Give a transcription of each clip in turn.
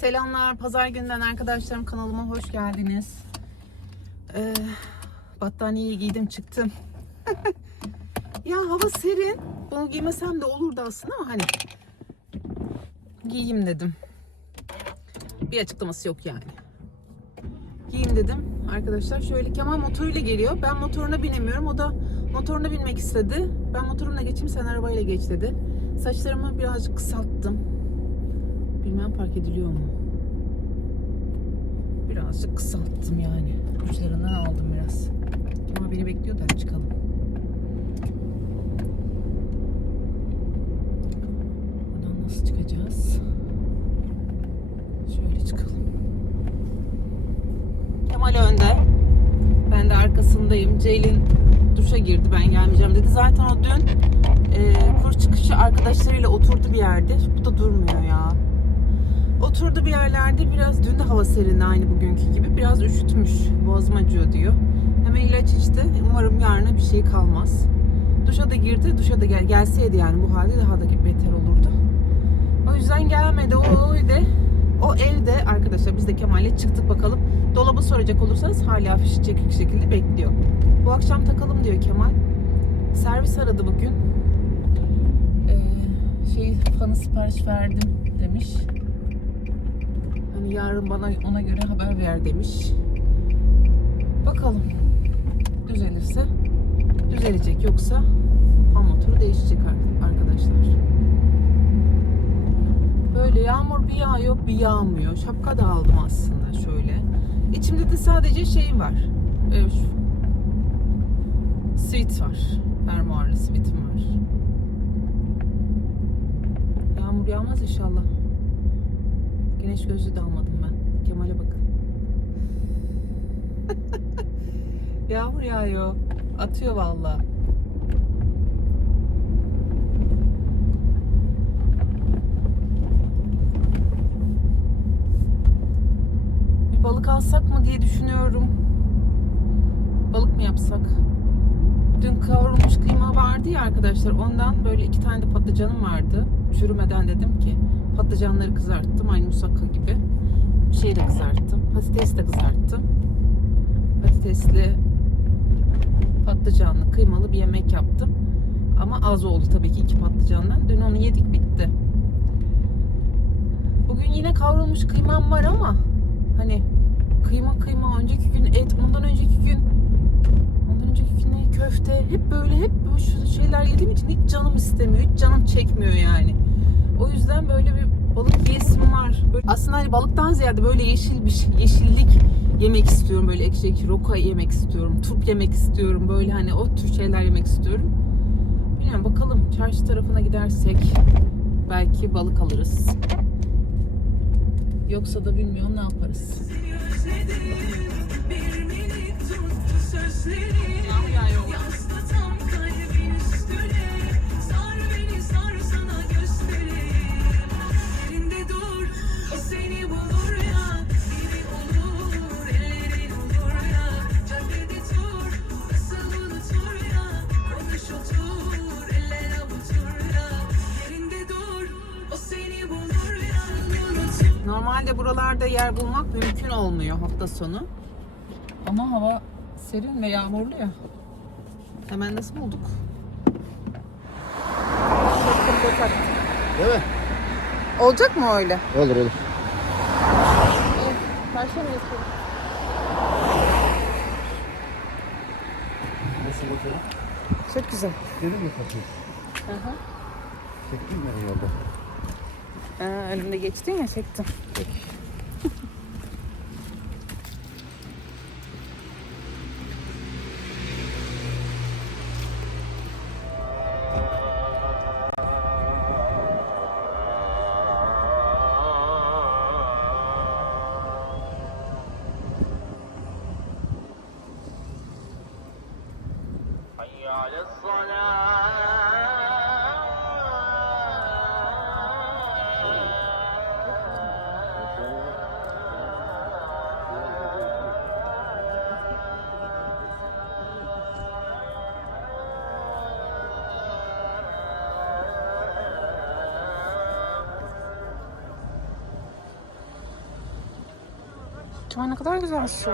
Selamlar. Pazar günden arkadaşlarım kanalıma hoş geldiniz. Ee, battaniyeyi giydim çıktım. ya hava serin. Bunu giymesem de olurdu aslında ama hani giyeyim dedim. Bir açıklaması yok yani. Giyeyim dedim arkadaşlar. Şöyle Kemal motoruyla geliyor. Ben motoruna binemiyorum. O da motoruna binmek istedi. Ben motorumla geçeyim sen arabayla geç dedi. Saçlarımı birazcık kısalttım. Bilmem fark ediliyor mu? Birazcık kısalttım yani. Uçlarından aldım biraz. Kemal beni bekliyor da çıkalım. Buradan nasıl çıkacağız? Şöyle çıkalım. Kemal önde. Ben de arkasındayım. Ceylin duşa girdi ben gelmeyeceğim dedi. Zaten o dün e, kur çıkışı arkadaşlarıyla oturdu bir yerde. Bu da durmuyor ya. Oturdu bir yerlerde biraz dün de hava serindi aynı bugünkü gibi. Biraz üşütmüş. Boğazım acıyor diyor. Hemen ilaç içti. Umarım yarına bir şey kalmaz. Duşa da girdi. Duşa da gel gelseydi yani bu halde daha da beter olurdu. O yüzden gelmedi. O, o o evde arkadaşlar biz de Kemal'le çıktık bakalım. Dolabı soracak olursanız hala fişi çekik şekilde bekliyor. Bu akşam takalım diyor Kemal. Servis aradı bugün. Ee, şey fanı sipariş verdim demiş. Yarın bana ona göre haber ver demiş. Bakalım. Düzelirse düzelecek yoksa motoru değişecek ar- arkadaşlar. Böyle yağmur bir yağıyor bir yağmıyor. Şapka da aldım aslında şöyle. İçimde de sadece şey var. Evet, şu sweat var. Fermuarlı sweatim var. Yağmur yağmaz inşallah. Güneş gözlüğü de almadım ben. Kemal'e bakın. Yağmur yağıyor. Atıyor vallahi. Bir balık alsak mı diye düşünüyorum. Balık mı yapsak? Dün kavrulmuş kıyma vardı ya arkadaşlar. Ondan böyle iki tane de patlıcanım vardı. Çürümeden dedim ki patlıcanları kızarttım. Aynı musakka gibi. Şey de kızarttım. Patates de kızarttım. Patatesli patlıcanlı kıymalı bir yemek yaptım. Ama az oldu tabii ki iki patlıcandan. Dün onu yedik bitti. Bugün yine kavrulmuş kıymam var ama hani kıyma kıyma önceki gün et ondan önceki gün ondan önceki gün ne köfte hep böyle hep bu şeyler yediğim için hiç canım istemiyor hiç canım çekmiyor yani. O yüzden böyle bir balık yiyesim var. Böyle, aslında hani balıktan ziyade böyle yeşil bir şey, yeşillik yemek istiyorum böyle ekşi roka yemek istiyorum turp yemek istiyorum böyle hani o tür şeyler yemek istiyorum. Bilmiyorum bakalım çarşı tarafına gidersek belki balık alırız. Yoksa da bilmiyorum ne yaparız. Bir minik tuttu sözlerin Yasla tam kalbin üstüne Sar beni sar sana göstereyim Yerinde dur o seni bulur ya Biri olur ellerin olur ya Caddede tur nasıl unutur ya Konuş otur eller avutur ya Yerinde dur o seni bulur ya Unut Normalde buralarda yer bulmak mümkün olmuyor hafta sonu. Ama hava serin ve yağmurlu ya. Hemen nasıl bulduk? Değil mi? Olacak mı öyle? Olur olur. Mı geçelim? Nasıl bakalım? Çok güzel. Geri mi kapıyı? Hı hı. Çektin mi yolda? Ee, önümde geçtin ya çektim. Peki. Kemal ne kadar güzel su.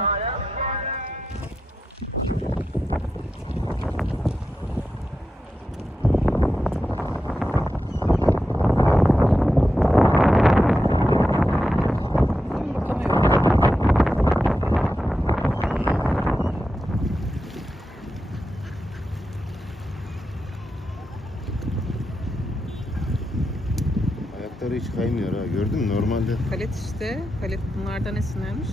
Ayakları hiç kaymıyor ha. Gördün mü? Normalde Palet işte. Palet bunlardan esinlenmiş.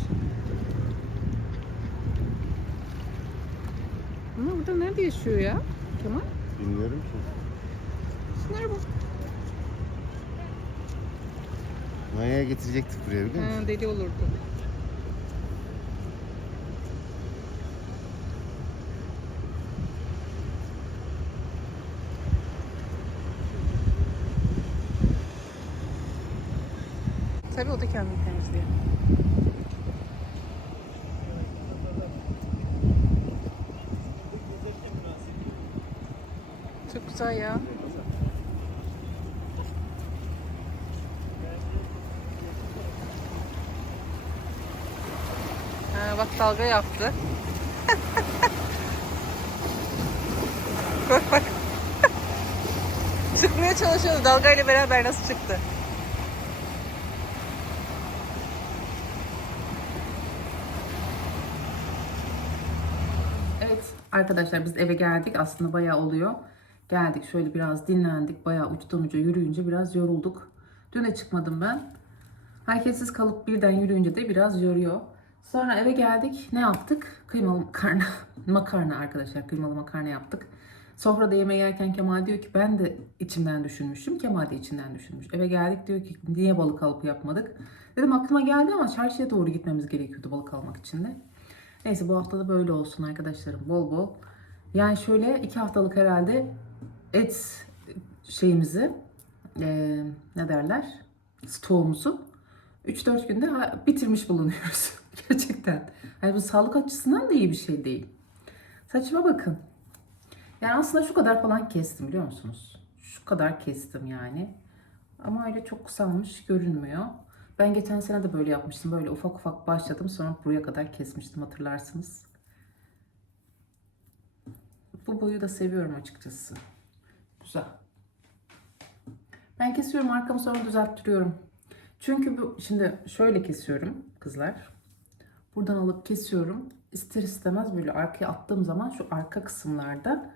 Ama burada nerede yaşıyor ya Kemal? bilmiyorum ki. Şunlar bu. Manya'ya getirecektik buraya biliyor musun? Ha, deli olurdu. Tabii o da kendini temizliyor. Çok güzel ya. Ha, bak dalga yaptı. bak bak. Çıkmaya çalışıyordu. Dalgayla beraber nasıl çıktı? Evet arkadaşlar biz eve geldik. Aslında bayağı oluyor. Geldik şöyle biraz dinlendik. Bayağı uçtan uca yürüyünce biraz yorulduk. Düne çıkmadım ben. Hareketsiz kalıp birden yürüyünce de biraz yoruyor. Sonra eve geldik. Ne yaptık? Kıymalı makarna. makarna arkadaşlar. Kıymalı makarna yaptık. Sofrada yemeği yerken Kemal diyor ki ben de içimden düşünmüşüm. Kemal de içinden düşünmüş. Eve geldik diyor ki niye balık alıp yapmadık? Dedim aklıma geldi ama çarşıya doğru gitmemiz gerekiyordu balık almak için de. Neyse bu hafta da böyle olsun arkadaşlarım. Bol bol. Yani şöyle iki haftalık herhalde et şeyimizi eee, ne derler stoğumuzu 3-4 günde bitirmiş bulunuyoruz. Gerçekten. Yani bu sağlık açısından da iyi bir şey değil. Saçıma bakın. Yani aslında şu kadar falan kestim biliyor musunuz? Şu kadar kestim yani. Ama öyle çok kısalmış görünmüyor. Ben geçen sene de böyle yapmıştım. Böyle ufak ufak başladım. Sonra buraya kadar kesmiştim hatırlarsınız. Bu boyu da seviyorum açıkçası. Güzel. Ben kesiyorum arkamı sonra düzelttiriyorum. Çünkü bu şimdi şöyle kesiyorum kızlar. Buradan alıp kesiyorum. İster istemez böyle arkaya attığım zaman şu arka kısımlarda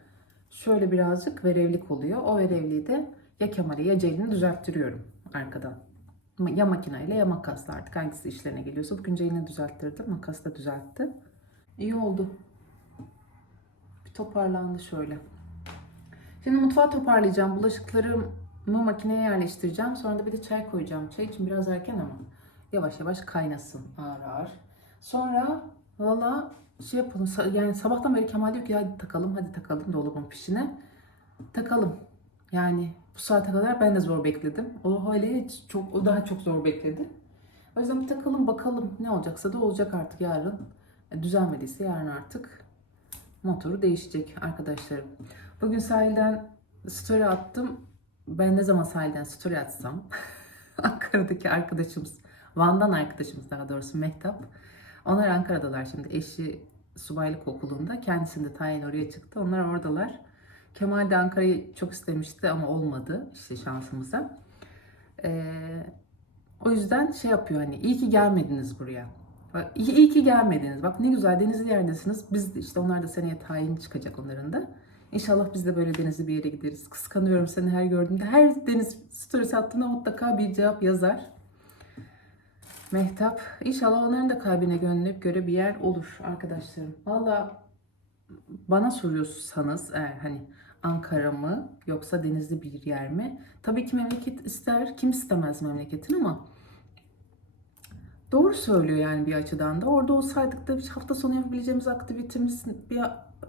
şöyle birazcık verevlik oluyor. O verevliği de ya Kemal'i ya Ceylin'i düzelttiriyorum arkadan. Ya makineyle ya makasla artık hangisi işlerine geliyorsa. Bugün Ceylin'i düzelttirdim. Makas da düzeltti. İyi oldu. Bir toparlandı şöyle. Şimdi mutfağı toparlayacağım. Bulaşıklarımı makineye yerleştireceğim. Sonra da bir de çay koyacağım. Çay için biraz erken ama yavaş yavaş kaynasın ağır ağır. Sonra valla şey yapalım. Yani sabahtan beri Kemal diyor ki hadi takalım hadi takalım dolabın pişine. Takalım. Yani bu saate kadar ben de zor bekledim. O hiç çok o daha çok zor bekledi. O yüzden bir takalım bakalım ne olacaksa da olacak artık yarın. E, Düzelmediyse yarın artık motoru değişecek arkadaşlarım. Bugün sahilden story attım. Ben ne zaman sahilden story atsam Ankara'daki arkadaşımız, Van'dan arkadaşımız daha doğrusu Mehtap. Onlar Ankara'dalar şimdi. Eşi subaylık okulunda. Kendisinde tayin oraya çıktı. Onlar oradalar. Kemal de Ankara'yı çok istemişti ama olmadı işte şansımıza. Ee, o yüzden şey yapıyor hani iyi ki gelmediniz buraya. Bak, iyi, iyi ki gelmediniz. Bak ne güzel denizli yerdesiniz. Biz de işte onlar da seneye tayin çıkacak onların da. İnşallah biz de böyle denizli bir yere gideriz. Kıskanıyorum seni her gördüğümde. Her deniz storiesi attığında mutlaka bir cevap yazar. Mehtap. İnşallah onların da kalbine gönlünüp göre bir yer olur arkadaşlarım. Valla bana soruyorsanız eğer hani Ankara mı yoksa denizli bir yer mi? Tabii ki memleket ister. Kim istemez memleketin ama doğru söylüyor yani bir açıdan da. Orada olsaydık da hafta sonu yapabileceğimiz aktivitemiz bir,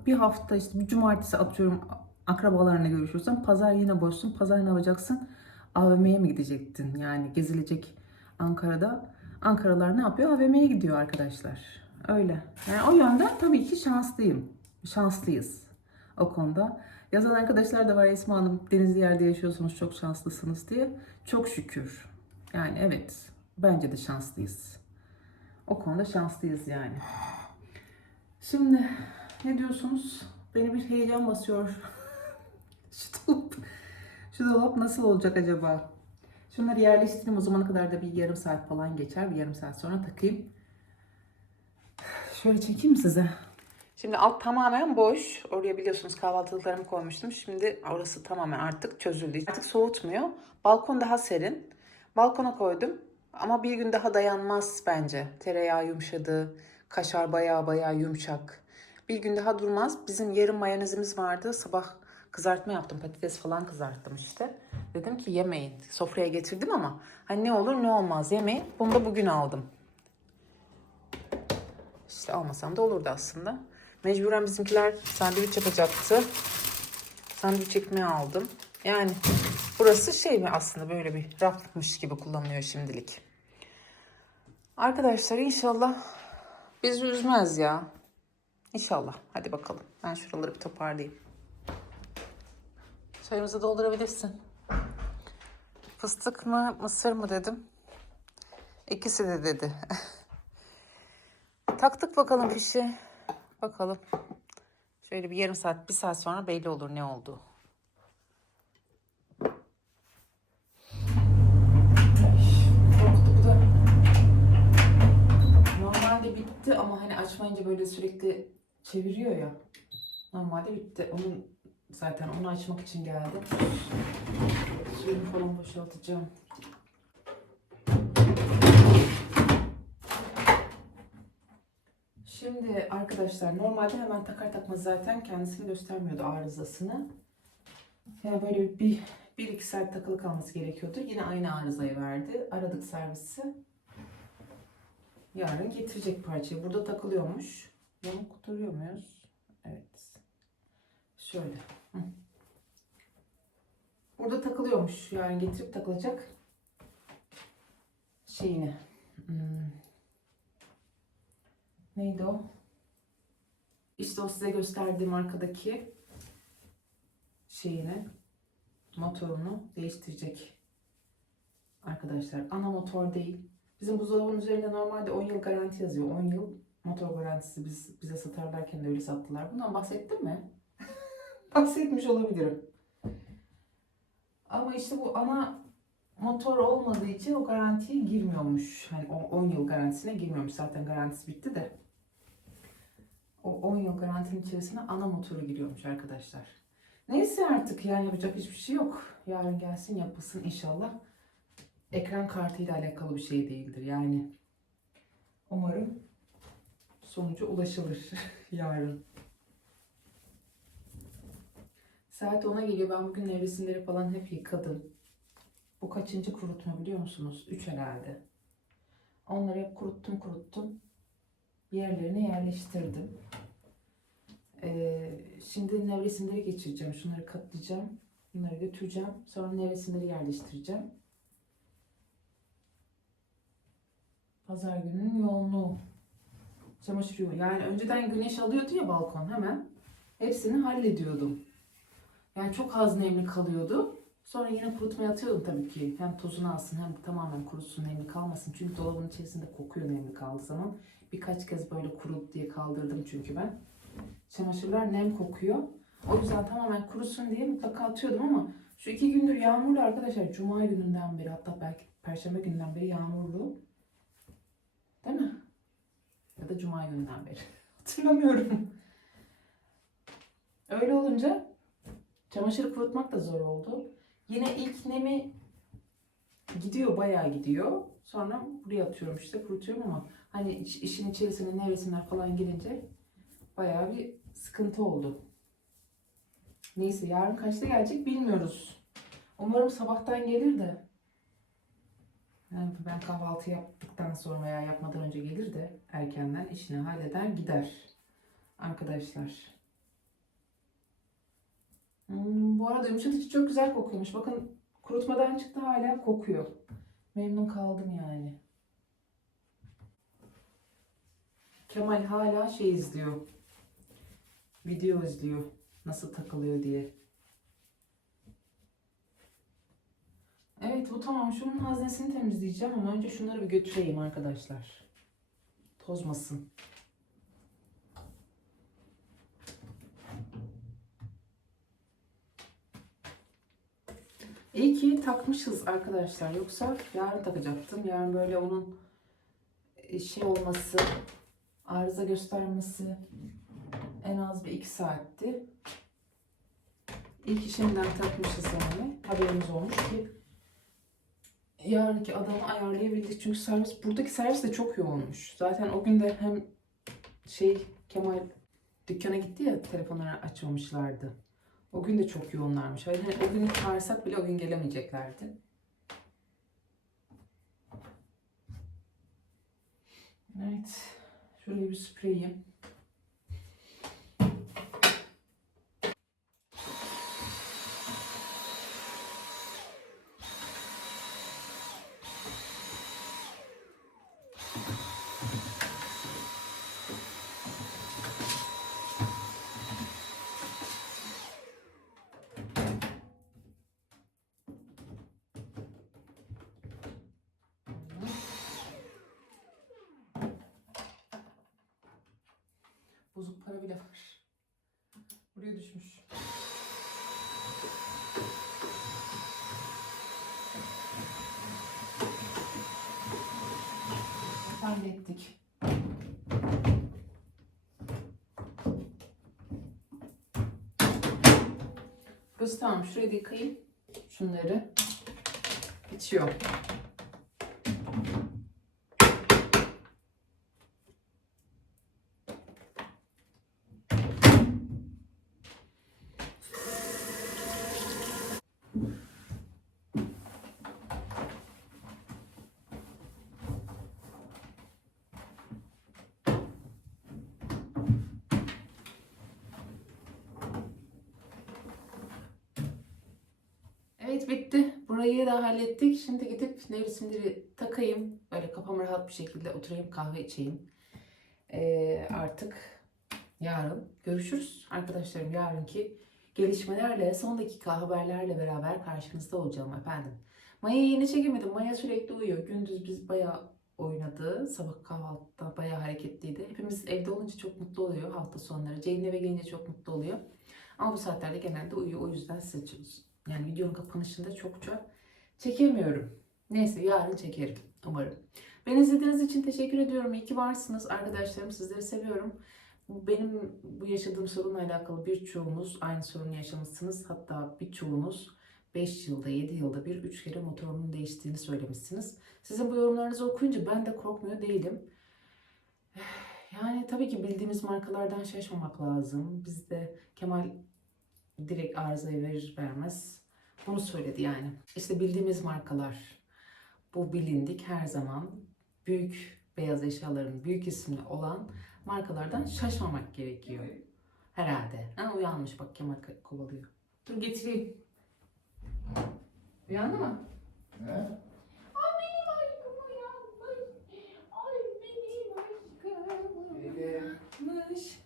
bir hafta işte bir cumartesi atıyorum akrabalarına görüşürsen pazar yine boşsun. Pazar ne yapacaksın? AVM'ye mi gidecektin? Yani gezilecek Ankara'da. Ankaralılar ne yapıyor? AVM'ye gidiyor arkadaşlar. Öyle. Yani o yönden tabii ki şanslıyım. Şanslıyız o konuda. Yazan arkadaşlar da var Esma Hanım denizli yerde yaşıyorsunuz çok şanslısınız diye. Çok şükür. Yani evet bence de şanslıyız. O konuda şanslıyız yani. Şimdi ne diyorsunuz? Beni bir heyecan basıyor. şu dolap, şu dolap nasıl olacak acaba? Şunları yerleştireyim. O zamana kadar da bir yarım saat falan geçer. Bir yarım saat sonra takayım. Şöyle çekeyim size? Şimdi alt tamamen boş. Oraya biliyorsunuz kahvaltılıklarımı koymuştum. Şimdi orası tamamen artık çözüldü. Artık soğutmuyor. Balkon daha serin. Balkona koydum. Ama bir gün daha dayanmaz bence. Tereyağı yumuşadı. Kaşar bayağı bayağı yumuşak. Bir gün daha durmaz. Bizim yarım mayonezimiz vardı. Sabah kızartma yaptım. Patates falan kızarttım işte. Dedim ki yemeyin. Sofraya getirdim ama hani ne olur ne olmaz yemeyin. Bunu da bugün aldım. İşte almasam da olurdu aslında. Mecburen bizimkiler sandviç yapacaktı. Sandviç ekmeği aldım. Yani burası şey mi aslında böyle bir rafmış gibi kullanılıyor şimdilik. Arkadaşlar inşallah bizi üzmez ya. İnşallah. Hadi bakalım. Ben şuraları bir toparlayayım. Çayımızı doldurabilirsin. Fıstık mı mısır mı dedim. İkisi de dedi. Taktık bakalım fişi. Bakalım. Şöyle bir yarım saat, bir saat sonra belli olur ne oldu. Normalde bitti ama hani açmayınca böyle sürekli çeviriyor ya. Normalde bitti. Onun zaten onu açmak için geldim. Suyunu falan boşaltacağım. Şimdi arkadaşlar normalde hemen takar takmaz zaten kendisini göstermiyordu arızasını. Yani böyle bir, bir iki saat takılı kalması gerekiyordu. Yine aynı arızayı verdi. Aradık servisi. Yarın getirecek parçayı. Burada takılıyormuş. Bunu kuturuyor muyuz? Evet. Şöyle. Burada takılıyormuş. Yarın getirip takılacak şeyini. Hmm. Neydi o? İşte o size gösterdiğim arkadaki şeyini, motorunu değiştirecek arkadaşlar. Ana motor değil. Bizim buzdolabının üzerinde normalde 10 yıl garanti yazıyor. 10 yıl motor garantisi biz bize satarlarken de öyle sattılar. Bundan bahsettim mi? Bahsetmiş olabilirim. Ama işte bu ana motor olmadığı için o garantiye girmiyormuş. Hani o 10 yıl garantisine girmiyormuş. Zaten garantisi bitti de. O 10 yıl garantinin içerisine ana motoru giriyormuş arkadaşlar. Neyse artık yani yapacak hiçbir şey yok. Yarın gelsin yapılsın inşallah. Ekran kartıyla alakalı bir şey değildir. Yani umarım sonuca ulaşılır yarın. Saat 10'a geliyor. Ben bugün nevresimleri falan hep yıkadım. Bu kaçıncı kurutma biliyor musunuz? 3 herhalde. Onları hep kuruttum kuruttum. Yerlerine yerleştirdim. Ee, şimdi nevresimleri geçireceğim. Şunları katlayacağım. Bunları götüreceğim. Sonra nevresimleri yerleştireceğim. Pazar gününün yoğunluğu. Çamaşır yoğun. Yani önceden güneş alıyordu ya balkon hemen. Hepsini hallediyordum. Yani çok az nemli kalıyordu. Sonra yine kurutmaya atıyordum tabii ki. Hem tozunu alsın hem tamamen kurusun nemli kalmasın. Çünkü dolabın içerisinde kokuyor nemli kaldığı zaman. Birkaç kez böyle kurut diye kaldırdım çünkü ben. Çamaşırlar nem kokuyor. O yüzden tamamen kurusun diye mutlaka atıyordum ama şu iki gündür yağmurlu arkadaşlar. Cuma gününden beri hatta belki perşembe gününden beri yağmurlu. Değil mi? Ya da cuma gününden beri. Hatırlamıyorum. Öyle olunca çamaşırı kurutmak da zor oldu. Yine ilk nemi gidiyor bayağı gidiyor. Sonra buraya atıyorum işte kurutuyorum ama hani iş- işin içerisine nevresimler falan girince bayağı bir sıkıntı oldu. Neyse yarın kaçta gelecek bilmiyoruz. Umarım sabahtan gelir de. Yani ben kahvaltı yaptıktan sonra veya yapmadan önce gelir de erkenden işini halleder gider. Arkadaşlar. Hmm, bu arada yumuşatıcı çok güzel kokuyormuş. Bakın kurutmadan çıktı hala kokuyor. Memnun kaldım yani. Kemal hala şey izliyor. Video izliyor. Nasıl takılıyor diye. Evet bu tamam. Şunun haznesini temizleyeceğim ama önce şunları bir götüreyim arkadaşlar. tozmasın. İyi ki takmışız arkadaşlar. Yoksa yarın takacaktım. Yarın böyle onun şey olması, arıza göstermesi en az bir iki saatti. İyi ki şimdiden takmışız yani. Haberimiz olmuş ki yarınki adamı ayarlayabildik. Çünkü servis, buradaki servis de çok yoğunmuş. Zaten o gün de hem şey Kemal dükkana gitti ya telefonları açmamışlardı. O gün de çok yoğunlarmış. Hani o gün çağırsak bile o gün gelemeyeceklerdi. Evet. Şurayı bir spreyeyim. Bozuk para bile var. Buraya düşmüş. Hallettik. Burası tamam. Şurayı da yıkayayım. Şunları. Bitiyor. Evet bitti. Burayı da hallettik. Şimdi gidip nevresimleri takayım. Böyle kafam rahat bir şekilde oturayım kahve içeyim. Ee, artık yarın görüşürüz arkadaşlarım. Yarınki gelişmelerle son dakika haberlerle beraber karşınızda olacağım efendim. Maya'yı yeni çekemedim. Maya sürekli uyuyor. Gündüz biz bayağı oynadı. Sabah kahvaltıda bayağı hareketliydi. Hepimiz evde olunca çok mutlu oluyor hafta sonları. Ceylin eve gelince çok mutlu oluyor. Ama bu saatlerde genelde uyuyor. O yüzden seçiyoruz. Yani videonun kapanışında çokça çekemiyorum. Neyse yarın çekerim umarım. Beni izlediğiniz için teşekkür ediyorum. İyi ki varsınız arkadaşlarım. Sizleri seviyorum. Benim bu yaşadığım sorunla alakalı birçoğunuz aynı sorunu yaşamışsınız. Hatta birçoğunuz 5 yılda, 7 yılda bir 3 kere motorunun değiştiğini söylemişsiniz. Sizin bu yorumlarınızı okuyunca ben de korkmuyor değilim. Yani tabii ki bildiğimiz markalardan şaşmamak lazım. Biz de Kemal direkt arızayı verir vermez bunu söyledi yani. İşte bildiğimiz markalar bu bilindik her zaman büyük beyaz eşyaların büyük ismi olan markalardan şaşmamak gerekiyor. Herhalde. Ha, uyanmış bak Kemal kovalıyor. Dur getireyim. Uyandı mı? He? Ay benim aşkım uyanmış. Ay benim aşkım uyanmış.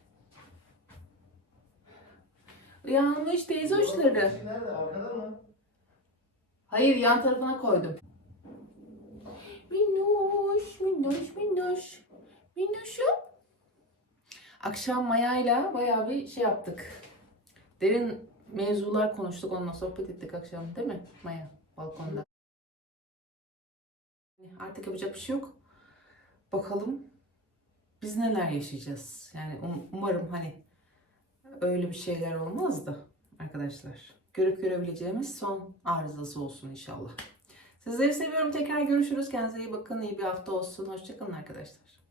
Uyanmış teyze hoşları. Nerede? Arkada mı? Hayır yan tarafına koydum. Minnoş, minnoş, minnoş. Minnoşum. Akşam Maya'yla bayağı bir şey yaptık. Derin mevzular konuştuk onunla sohbet ettik akşam değil mi Maya balkonda. Artık yapacak bir şey yok. Bakalım biz neler yaşayacağız. Yani um- umarım hani öyle bir şeyler olmaz da arkadaşlar. Görüp görebileceğimiz son arızası olsun inşallah. Sizleri seviyorum. Tekrar görüşürüz. Kendinize iyi bakın. İyi bir hafta olsun. Hoşçakalın arkadaşlar.